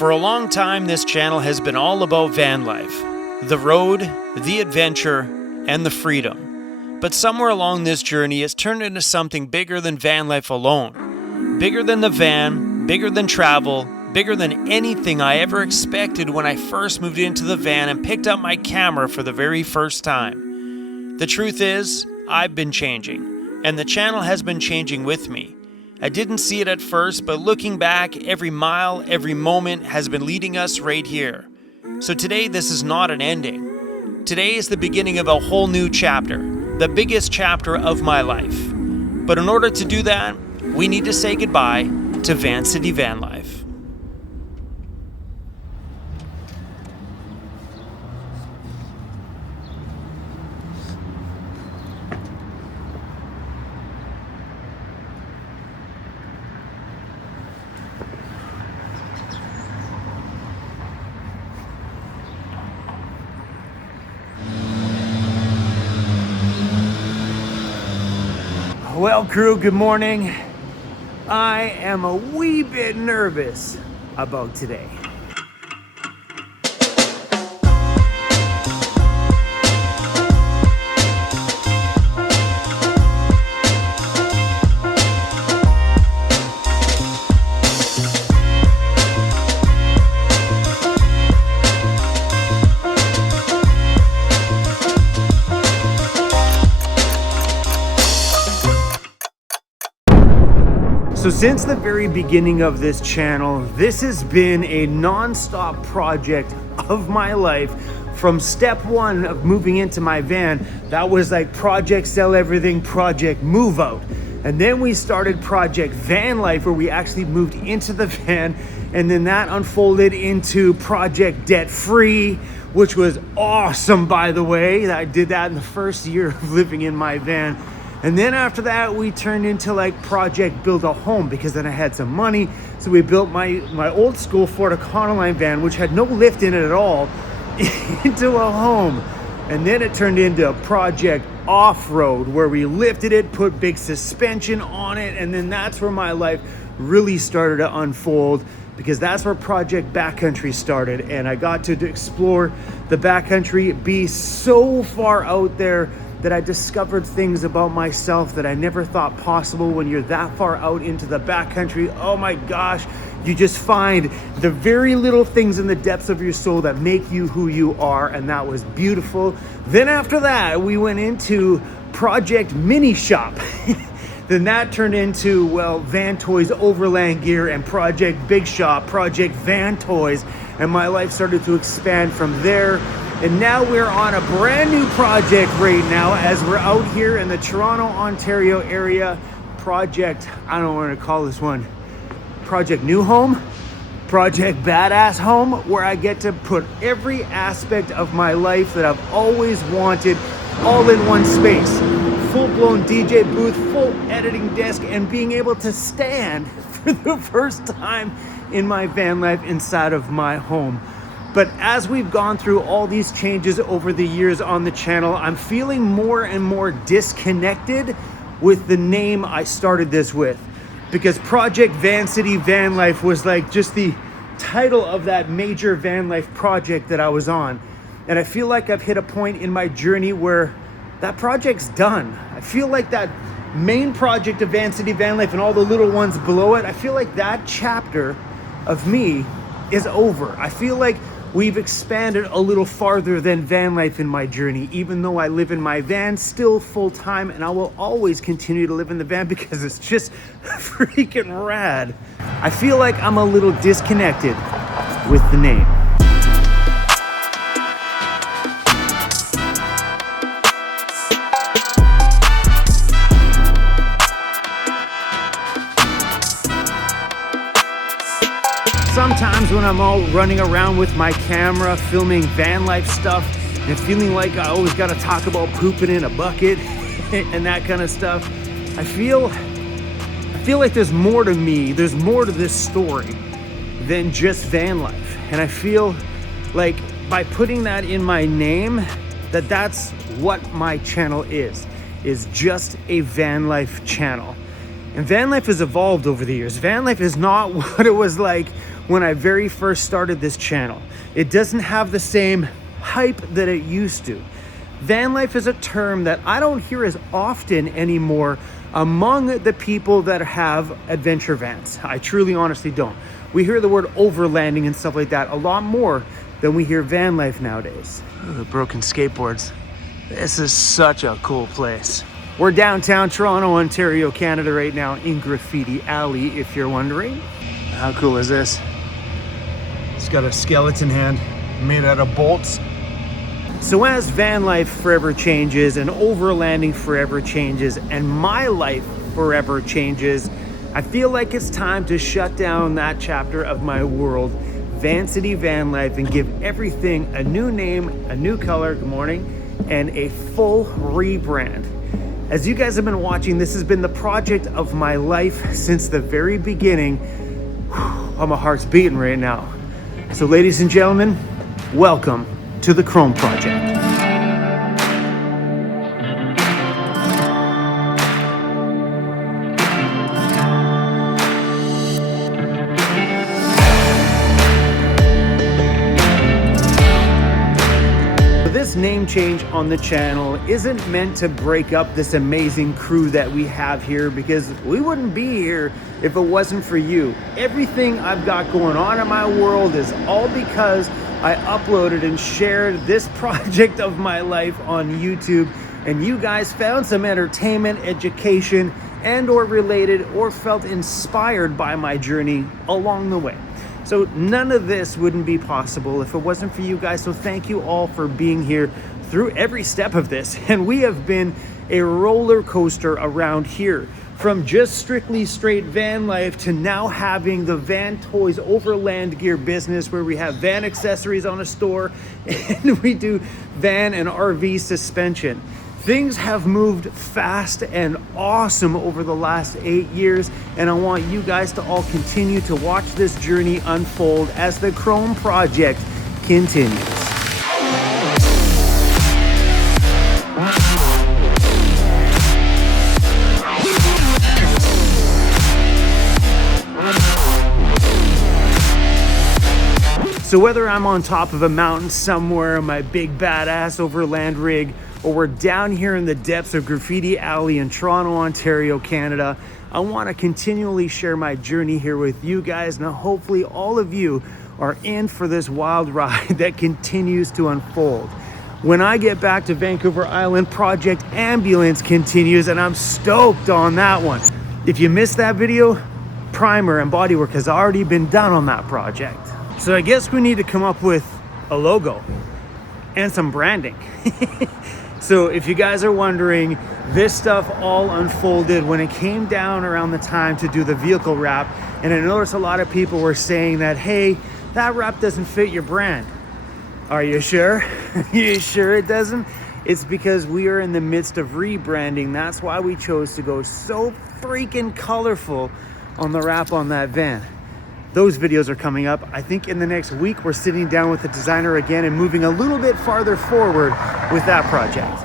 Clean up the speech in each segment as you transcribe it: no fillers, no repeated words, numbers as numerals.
For a long time, this channel has been all about van life, the road, the adventure, and the freedom. But somewhere along this journey, it's turned into something bigger than van life alone. Bigger than the van, bigger than travel, bigger than anything I ever expected when I first moved into the van and picked up my camera for the very first time. The truth is, I've been changing, and the channel has been changing with me. I didn't see it at first, but looking back, every mile, every moment has been leading us right here. So today, this is not an ending. Today is the beginning of a whole new chapter, the biggest chapter of my life. But in order to do that, we need to say goodbye to Vancity Vanlife. Well, crew, good morning. I am a wee bit nervous about today. So since the very beginning of this channel, this has been a non-stop project of my life. From step one of moving into my van, that was like project sell everything, project move out. And then we started project van life, where we actually moved into the van, and then that unfolded into project debt free, which was awesome, by the way. I did that in the first year of living in my van. And then after that, we turned into like project build a home, because then I had some money. So we built my old school Ford Econoline van, which had no lift in it at all, into a home. And then it turned into project off-road, where we lifted it, put big suspension on it. And then that's where my life really started to unfold, because that's where project backcountry started. And I got to explore the backcountry, be so far out there that I discovered things about myself that I never thought possible. When you're that far out into the backcountry, oh my gosh, you just find the very little things in the depths of your soul that make you who you are, and that was beautiful. Then after that, we went into Project Mini Shop. Then that turned into, well, Van Toys Overland Gear, and Project Big Shop, Project Van Toys, and my life started to expand from there. And now we're on a brand new project right now, as we're out here in the Toronto, Ontario area. Project, I don't know what to call this one. Project New Home, Project Badass Home, where I get to put every aspect of my life that I've always wanted all in one space. Full-blown DJ booth, full editing desk, and being able to stand for the first time in my van life inside of my home. But as we've gone through all these changes over the years on the channel, I'm feeling more and more disconnected with the name I started this with. Because Project Vancity Vanlife was like just the title of that major van life project that I was on. And I feel like I've hit a point in my journey where that project's done. I feel like that main project of Vancity Vanlife and all the little ones below it, I feel like that chapter of me is over. I feel like we've expanded a little farther than van life in my journey, even though I live in my van still full time, and I will always continue to live in the van because it's just freaking rad. I feel like I'm a little disconnected with the name. Sometimes when I'm all running around with my camera, filming van life stuff, and feeling like I always got to talk about pooping in a bucket and that kind of stuff, I feel like there's more to me, there's more to this story than just van life. And I feel like by putting that in my name, that's what my channel is just a van life channel. And van life has evolved over the years. Van life is not what it was like when I very first started this channel. It doesn't have the same hype that it used to. Van life is a term that I don't hear as often anymore among the people that have adventure vans. I truly honestly don't. We hear the word overlanding and stuff like that a lot more than we hear van life nowadays. Look at the broken skateboards. This is such a cool place. We're downtown Toronto, Ontario, Canada right now in Graffiti Alley, if you're wondering. How cool is this? It's got a skeleton hand made out of bolts. So as van life forever changes and overlanding forever changes and my life forever changes, I feel like it's time to shut down that chapter of my world, Vancity Vanlife, and give everything a new name, a new color, good morning, and a full rebrand. As you guys have been watching, this has been the project of my life since the very beginning. Oh, my heart's beating right now. So ladies and gentlemen, welcome to the Chrome Project. This name change on the channel isn't meant to break up this amazing crew that we have here, because we wouldn't be here if it wasn't for you. Everything I've got going on in my world is all because I uploaded and shared this project of my life on YouTube, and you guys found some entertainment, education, and or related or felt inspired by my journey along the way. So none of this wouldn't be possible if it wasn't for you guys. So thank you all for being here through every step of this. And we have been a roller coaster around here, from just strictly straight van life to now having the Van Toys Overland Gear business, where we have van accessories on a store and we do van and RV suspension. Things have moved fast and awesome over the last 8 years, and I want you guys to all continue to watch this journey unfold as the Chrome Project continues. So whether I'm on top of a mountain somewhere in my big badass overland rig, or we're down here in the depths of Graffiti Alley in Toronto, Ontario, Canada, I want to continually share my journey here with you guys. Now, hopefully all of you are in for this wild ride that continues to unfold. When I get back to Vancouver Island, Project Ambulance continues, and I'm stoked on that one. If you missed that video, primer and bodywork has already been done on that project. So I guess we need to come up with a logo and some branding. So if you guys are wondering, this stuff all unfolded when it came down around the time to do the vehicle wrap. And I noticed a lot of people were saying that, hey, that wrap doesn't fit your brand. Are you sure? You sure it doesn't? It's because we are in the midst of rebranding. That's why we chose to go so freaking colorful on the wrap on that van. Those videos are coming up. I think in the next week, we're sitting down with the designer again and moving a little bit farther forward with that project.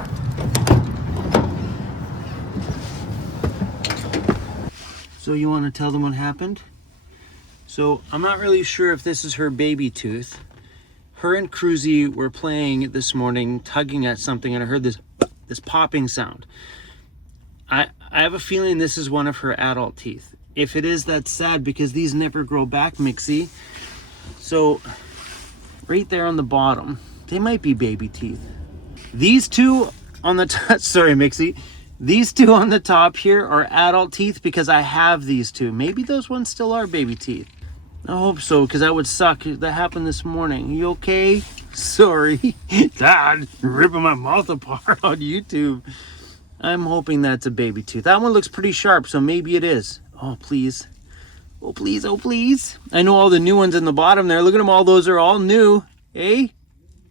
So you want to tell them what happened? So I'm not really sure if this is her baby tooth. Her and Cruzy were playing this morning, tugging at something, and I heard this popping sound. I have a feeling this is one of her adult teeth. If it is, that's sad, because these never grow back, Mixie. So right there on the bottom, they might be baby teeth. These two on the top, sorry, Mixie. These two on the top here are adult teeth because I have these two. Maybe those ones still are baby teeth. I hope so, because that would suck. That happened this morning. You okay? Sorry. Dad, ripping my mouth apart on YouTube. I'm hoping that's a baby tooth. That one looks pretty sharp, so maybe it is. Oh, please. Oh, please. Oh, please. I know all the new ones in the bottom there. Look at them all. Those are all new. Eh?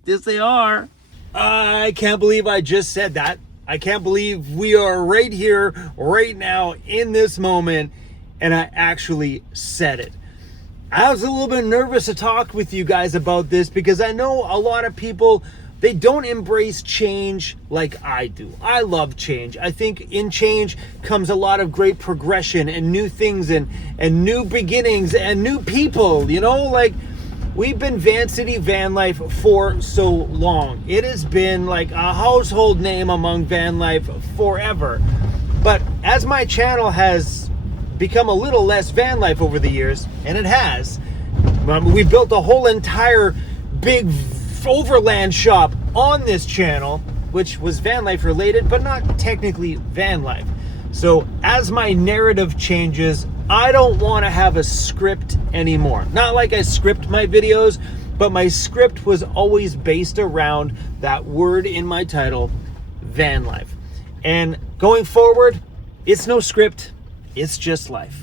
Yes, they are. I can't believe I just said that. I can't believe we are right here, right now, in this moment, and I actually said it. I was a little bit nervous to talk with you guys about this because I know a lot of people, they don't embrace change like I do. I love change. I think in change comes a lot of great progression and new things and new beginnings and new people, you know, like we've been Vancity Vanlife for so long. It has been like a household name among van life forever. But as my channel has become a little less van life over the years, and it has, we built a whole entire big overland shop on this channel, which was van life related, but not technically van life. So as my narrative changes, I don't want to have a script anymore. Not like I script my videos, but my script was always based around that word in my title, van life. And going forward, it's no script, it's just life.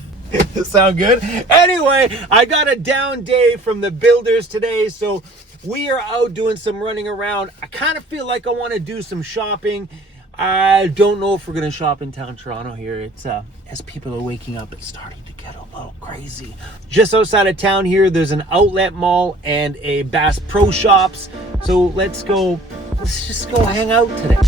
Sound good? Anyway, I got a down day from the builders today, so we are out doing some running around. I kind of feel like I want to do some shopping. I don't know if we're going to shop in town Toronto here. It's as people are waking up, it's starting to get a little crazy. Just outside of town here, there's an outlet mall and a Bass Pro Shops. So let's just go hang out today.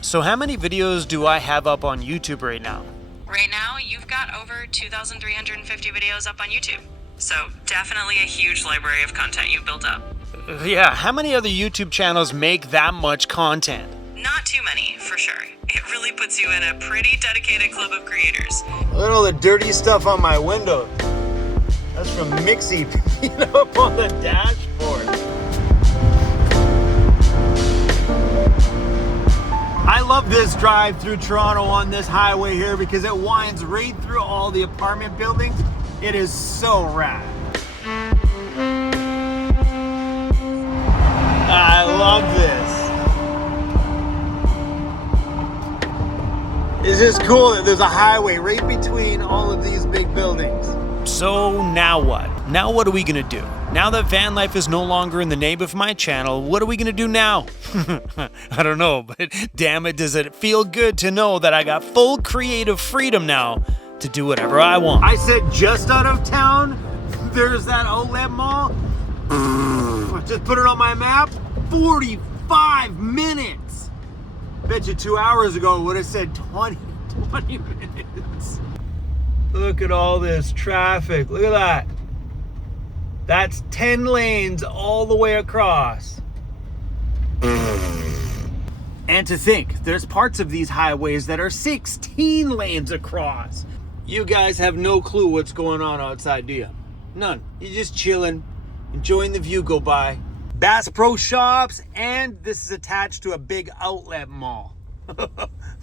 So how many videos do I have up on YouTube right now? Right now, you've got over 2,350 videos up on YouTube. So definitely a huge library of content you've built up. Yeah, how many other YouTube channels make that much content? Not too many, for sure. It really puts you in a pretty dedicated club of creators. Look at all the dirty stuff on my window. That's from Mixie being up on the dashboard. I love this drive through Toronto on this highway here because it winds right through all the apartment buildings. It is so rad. I love this. It's just cool that there's a highway right between all of these big buildings. So now what? Now what are we gonna do? Now that van life is no longer in the name of my channel, what are we gonna do now? I don't know, but damn it, does it feel good to know that I got full creative freedom now to do whatever I want. I said just out of town, there's that outlet mall. Just put it on my map, 45 minutes. Bet you 2 hours ago it would have said 20 minutes. Look at all this traffic, look at that. That's 10 lanes all the way across. And to think, there's parts of these highways that are 16 lanes across. You guys have no clue what's going on outside, do you? None. You're just chilling, enjoying the view go by. Bass Pro Shops, and this is attached to a big outlet mall.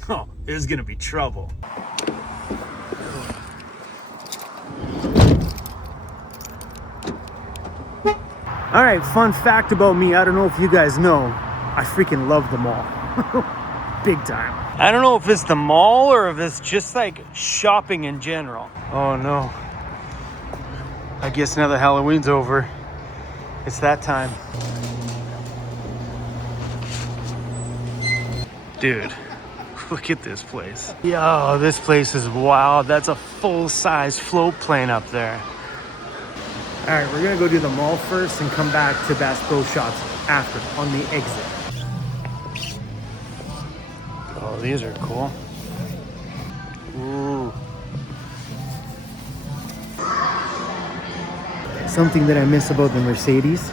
Oh, there's gonna be trouble. All right, fun fact about me, I don't know if you guys know, I freaking love the mall. Big time. I don't know if it's the mall or if it's just like shopping in general. Oh no. I guess now that Halloween's over, it's that time. Dude, look at this place. Yo, this place is wild. That's a full-size float plane up there. All right, we're gonna go do the mall first and come back to Bass Pro Shops after, on the exit. Oh, these are cool. Ooh. Something that I miss about the Mercedes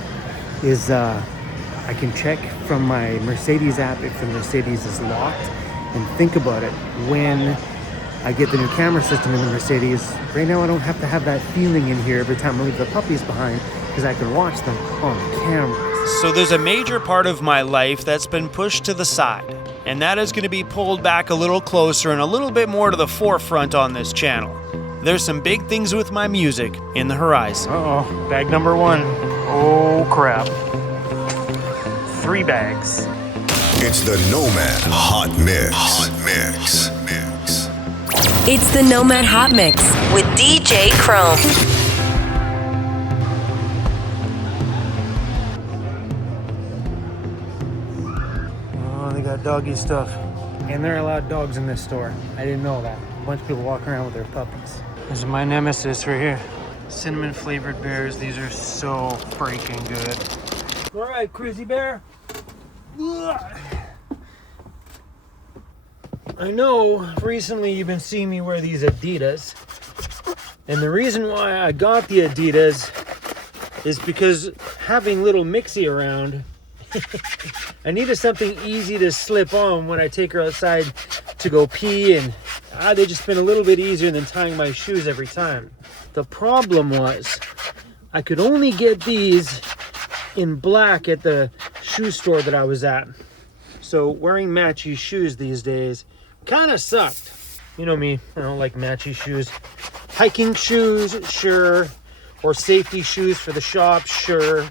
is I can check from my Mercedes app if the Mercedes is locked, and think about it, when I get the new camera system in the Mercedes, right now I don't have to have that feeling in here every time I leave the puppies behind because I can watch them on camera. So there's a major part of my life that's been pushed to the side, and that is going to be pulled back a little closer and a little bit more to the forefront on this channel. There's some big things with my music in the horizon. Uh-oh, bag number 1. Oh crap. 3 bags. It's the Nomad Hot Mix. Hot Mix. It's the Nomad Hot Mix with DJ Chrome. Oh, they got doggy stuff. And they're allowed dogs in this store. I didn't know that. A bunch of people walking around with their puppies. This is my nemesis right here. Cinnamon flavored bears. These are so freaking good. All right, Crazy Bear. I know recently you've been seeing me wear these Adidas, and the reason why I got the Adidas is because having little Mixie around, I needed something easy to slip on when I take her outside to go pee, and they just been a little bit easier than tying my shoes every time. The problem was I could only get these in black at the shoe store that I was at. So wearing matchy shoes these days kind of sucked. You know me, I don't like matchy shoes. Hiking shoes, sure. Or safety shoes for the shop, sure.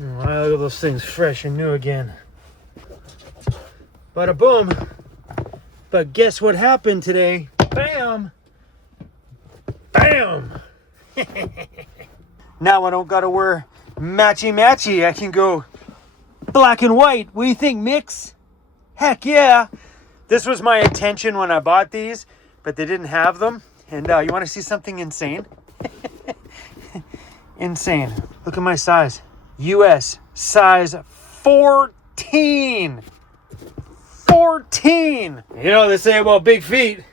Wow, look at those things fresh and new again. Bada boom. But guess what happened today? Bam! Bam! Now I don't gotta wear matchy. I can go black and white. What do you think, Mix? Heck yeah! This was my intention when I bought these, but they didn't have them. And you wanna see something insane? Insane. Look at my size. US size 14. 14. You know what they say about big feet.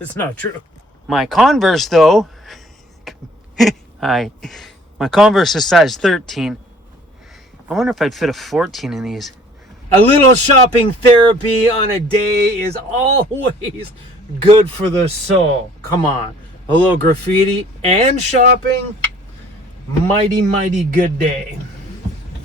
It's not true. My Converse though, my Converse is size 13. I wonder if I'd fit a 14 in these. A little shopping therapy on a day is always good for the soul. Come on. A little graffiti and shopping. Mighty good day.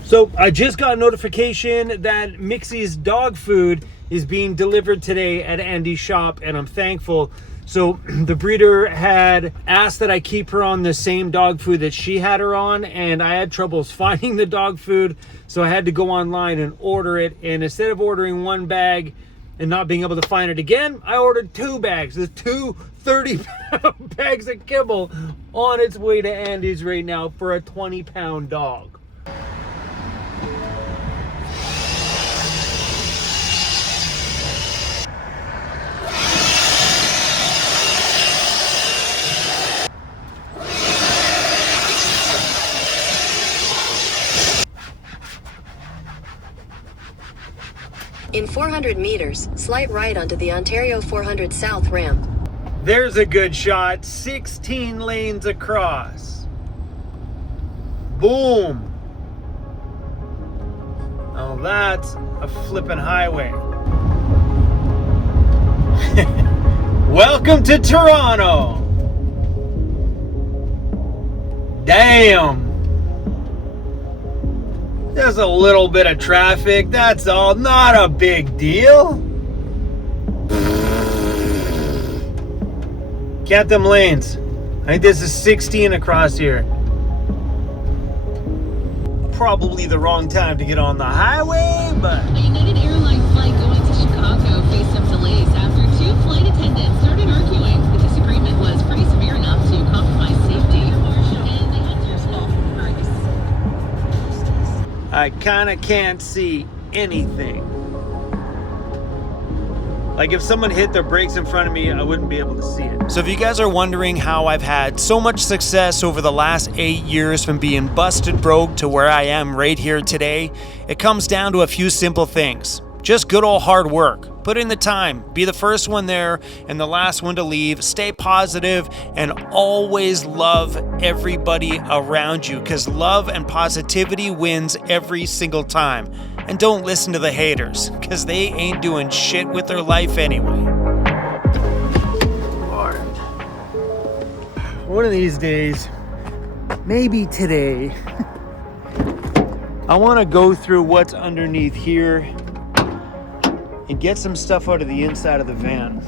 So I just got a notification that Mixie's dog food is being delivered today at Andy's shop, and I'm thankful. So the breeder had asked that I keep her on the same dog food that she had her on, and I had troubles finding the dog food, so I had to go online and order it. And instead of ordering one bag and not being able to find it again, I ordered 2 bags. There's 2 30-pound bags of kibble on its way to Andy's right now for a 20-pound dog. In 400 meters, slight right onto the Ontario 400 South ramp. There's a good shot. 16 lanes across. Boom. Now that's a flippin' highway. Welcome to Toronto. Damn. There's a little bit of traffic, that's all. Not a big deal. Count them lanes. I think this is 16 across here. Probably the wrong time to get on the highway, but... A United Airlines flight going to Chicago faced some delays after 2 flight attendants started arguing. The disagreement was pretty severe enough to compromise safety, and they had to stop the race. I kinda can't see anything. Like if someone hit their brakes in front of me, I wouldn't be able to see it. So if you guys are wondering how I've had so much success over the last 8 years from being busted broke to where I am right here today, it comes down to a few simple things. Just good old hard work. Put in the time, be the first one there and the last one to leave, stay positive, and always love everybody around you, because love and positivity wins every single time. And don't listen to the haters, because they ain't doing shit with their life anyway. Lord. One of these days, maybe today, I want to go through what's underneath here and get some stuff out of the inside of the van.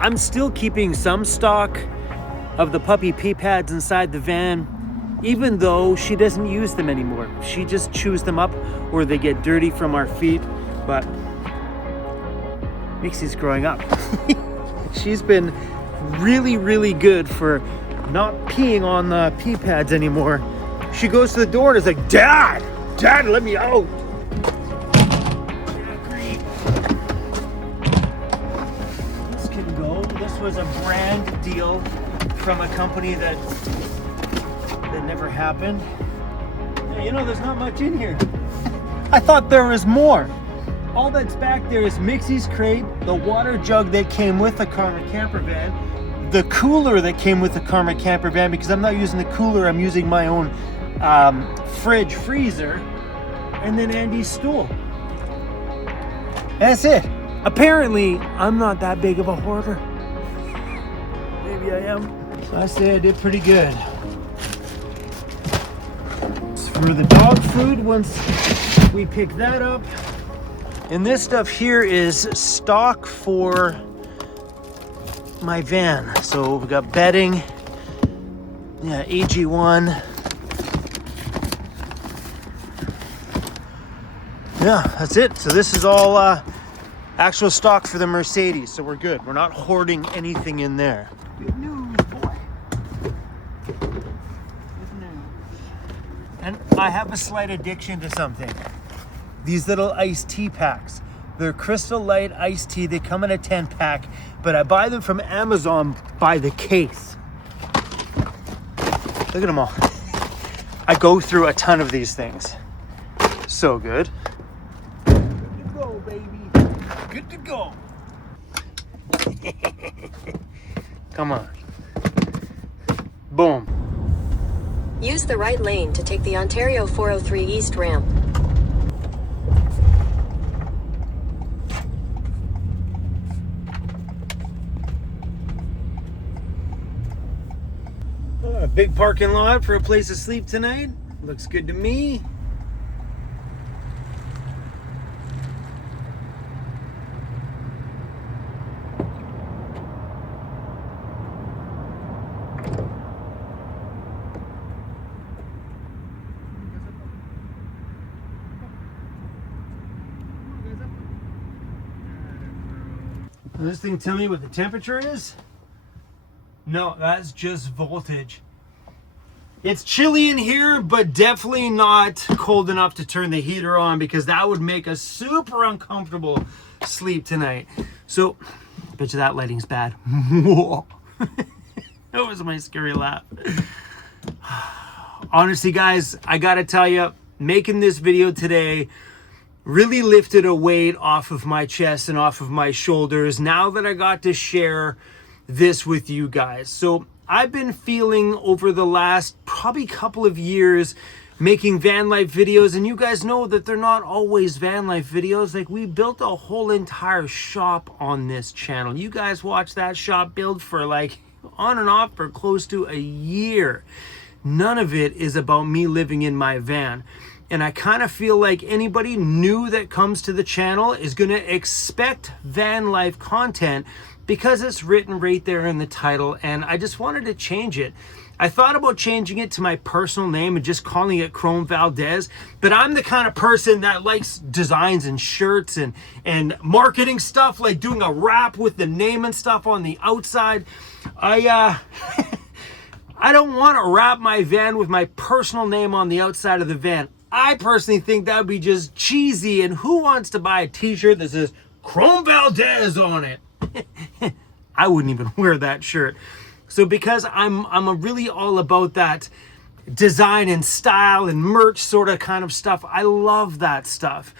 I'm still keeping some stock of the puppy pee pads inside the van, even though she doesn't use them anymore. She just chews them up or they get dirty from our feet. But Mixie's growing up. She's been really good for not peeing on the pee pads anymore. She goes to the door and is like, Dad, let me out. this was a brand deal from a company that never happened. Yeah, you know, there's not much in here. I thought there was more. All that's back there is Mixie's crate, the water jug that came with the Karma camper van, the cooler that came with the Karma camper van, because I'm not using the cooler, I'm using my own fridge freezer, and then Andy's stool. That's it. Apparently, I'm not that big of a hoarder. Maybe I am. So I say I did pretty good. For the dog food, once we pick that up. And this stuff here is stock for my van. So we got bedding, yeah, AG1. Yeah, that's it. So this is all actual stock for the Mercedes. So we're good. We're not hoarding anything in there. Good news, boy. Good news. And I have a slight addiction to something. These little iced tea packs. They're Crystal Light iced tea. They come in a 10-pack, but I buy them from Amazon by the case. Look at them all. I go through a ton of these things. So good. Good to go, baby. Good to go. Come on. Boom. Use the right lane to take the Ontario 403 East ramp. A big parking lot for a place to sleep tonight. Looks good to me. Does this thing tell me what the temperature is? No, that's just voltage. It's chilly in here, but definitely not cold enough to turn the heater on, because that would make a super uncomfortable sleep tonight. So, I bet you that lighting's bad. That was my scary laugh. Honestly, guys, I gotta tell you, making this video today really lifted a weight off of my chest and off of my shoulders now that I got to share this with you guys. So I've been feeling over the last probably couple of years making van life videos, and you guys know that they're not always van life videos. Like, we built a whole entire shop on this channel. You guys watched that shop build for like on and off for close to a year. None of it is about me living in my van. And I kind of feel like anybody new that comes to the channel is going to expect van life content because it's written right there in the title, and I just wanted to change it. I thought about changing it to my personal name and just calling it Chrome Valdez, but I'm the kind of person that likes designs and shirts and marketing stuff, like doing a wrap with the name and stuff on the outside. I don't want to wrap my van with my personal name on the outside of the van. I personally think that would be just cheesy, and who wants to buy a t-shirt that says Chrome Valdez on it? I wouldn't even wear that shirt. So because I'm a really all about that design and style and merch sort of kind of stuff, I love that stuff,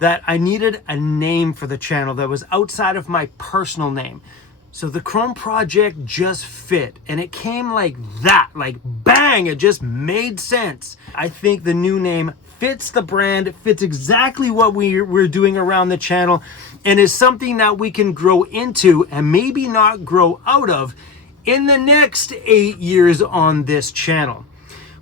that I needed a name for the channel that was outside of my personal name. So the Chrome project just fit, and it came like that, like bang, it just made sense. I think the new name fits the brand, it fits exactly what we're doing around the channel, and is something that we can grow into and maybe not grow out of in the next 8 years on this channel.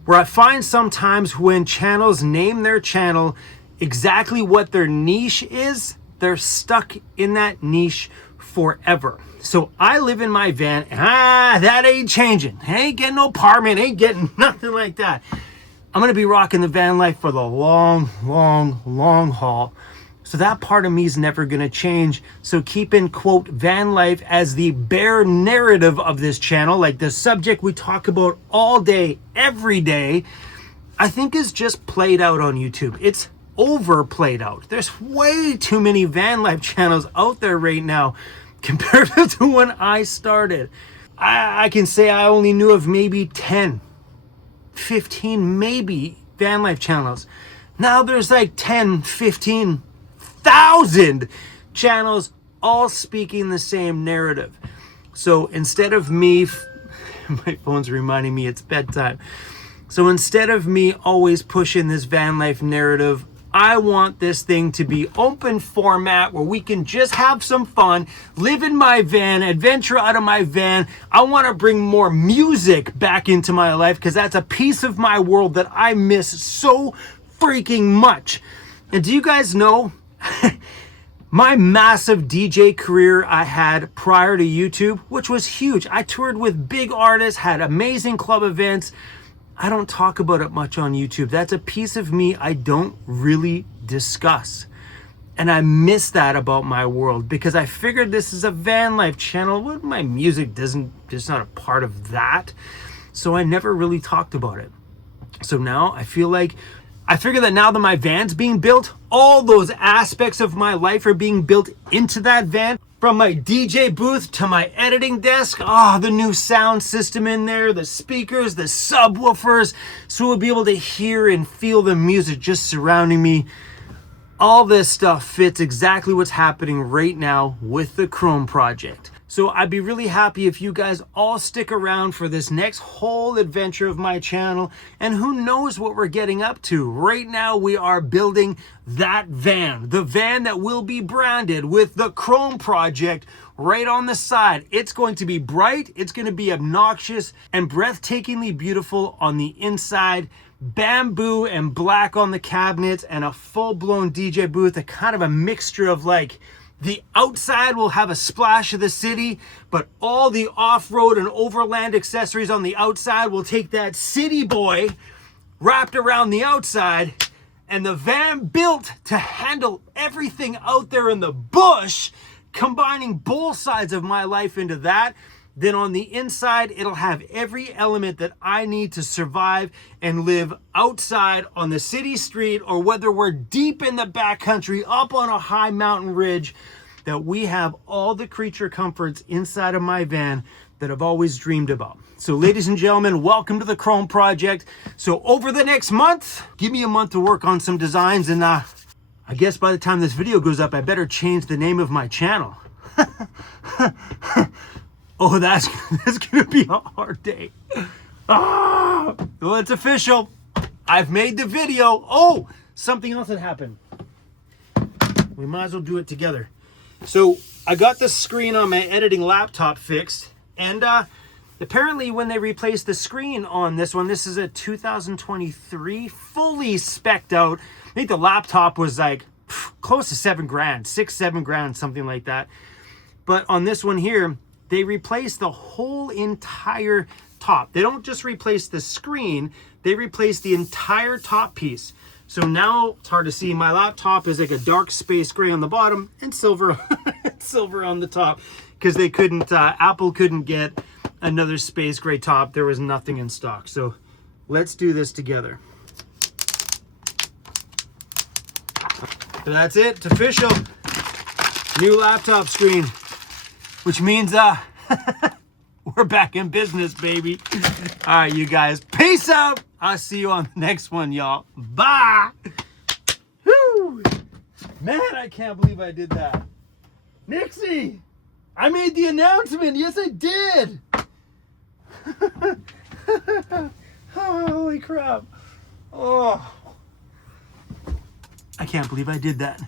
Where I find sometimes when channels name their channel exactly what their niche is, they're stuck in that niche forever. So I live in my van, and that ain't changing. I ain't getting no apartment, ain't getting nothing like that. I'm gonna be rocking the van life for the long haul. So that part of me is never gonna change. So keeping, quote, van life as the bare narrative of this channel, like the subject we talk about all day, every day, I think is just played out on YouTube. It's overplayed out. There's way too many van life channels out there right now. compared to when I started. I can say I only knew of maybe 10, 15, maybe van life channels. Now there's like 10, 15,000 channels all speaking the same narrative. So instead of me, my phone's reminding me it's bedtime. So instead of me always pushing this van life narrative, I want this thing to be open format where we can just have some fun, live in my van, adventure out of my van. I want to bring more music back into my life because that's a piece of my world that I miss so freaking much. And do you guys know my massive DJ career I had prior to YouTube, which was huge. I toured with big artists, had amazing club events. I don't talk about it much on YouTube. That's a piece of me I don't really discuss. And I miss that about my world because I figured this is a van life channel. Well, my music it's not a part of that. So I never really talked about it. So now I figure that now that my van's being built, all those aspects of my life are being built into that van. From my DJ booth to my editing desk, the new sound system in there, the speakers, the subwoofers, so we'll be able to hear and feel the music just surrounding me. All this stuff fits exactly what's happening right now with the Chrome project. So I'd be really happy if you guys all stick around for this next whole adventure of my channel. And who knows what we're getting up to. Right now we are building that van. The van that will be branded with the Chrome project right on the side. It's going to be bright, it's going to be obnoxious and breathtakingly beautiful on the inside. Bamboo and black on the cabinets and a full-blown DJ booth. A kind of a mixture of like, the outside will have a splash of the city, but all the off-road and overland accessories on the outside will take that city boy wrapped around the outside, and the van built to handle everything out there in the bush, combining both sides of my life into that. Then on the inside, it'll have every element that I need to survive and live outside on the city street, or whether we're deep in the backcountry up on a high mountain ridge, that we have all the creature comforts inside of my van that I've always dreamed about. So ladies and gentlemen, welcome to the Chrome project. So over the next month, give me a month to work on some designs, and I guess by the time this video goes up, I better change the name of my channel. Oh, that's gonna be a hard day. Well, it's official. I've made the video. Oh, something else had happened. We might as well do it together. So I got the screen on my editing laptop fixed, and apparently when they replaced the screen on this one, this is a 2023, fully spec'd out. I think the laptop was like close to $7,000, $6-7 grand, something like that. But on this one here, they replace the whole entire top. They don't just replace the screen, they replace the entire top piece. So now it's hard to see. My laptop is like a dark space gray on the bottom and silver, silver on the top, because they couldn't, Apple couldn't get another space gray top. There was nothing in stock. So let's do this together. So that's it. It's official. New laptop screen. Which means we're back in business, baby. All right, you guys. Peace out. I'll see you on the next one, y'all. Bye. Whew. Man, I can't believe I did that. Nixie, I made the announcement. Yes, I did. Oh, holy crap. Oh, I can't believe I did that.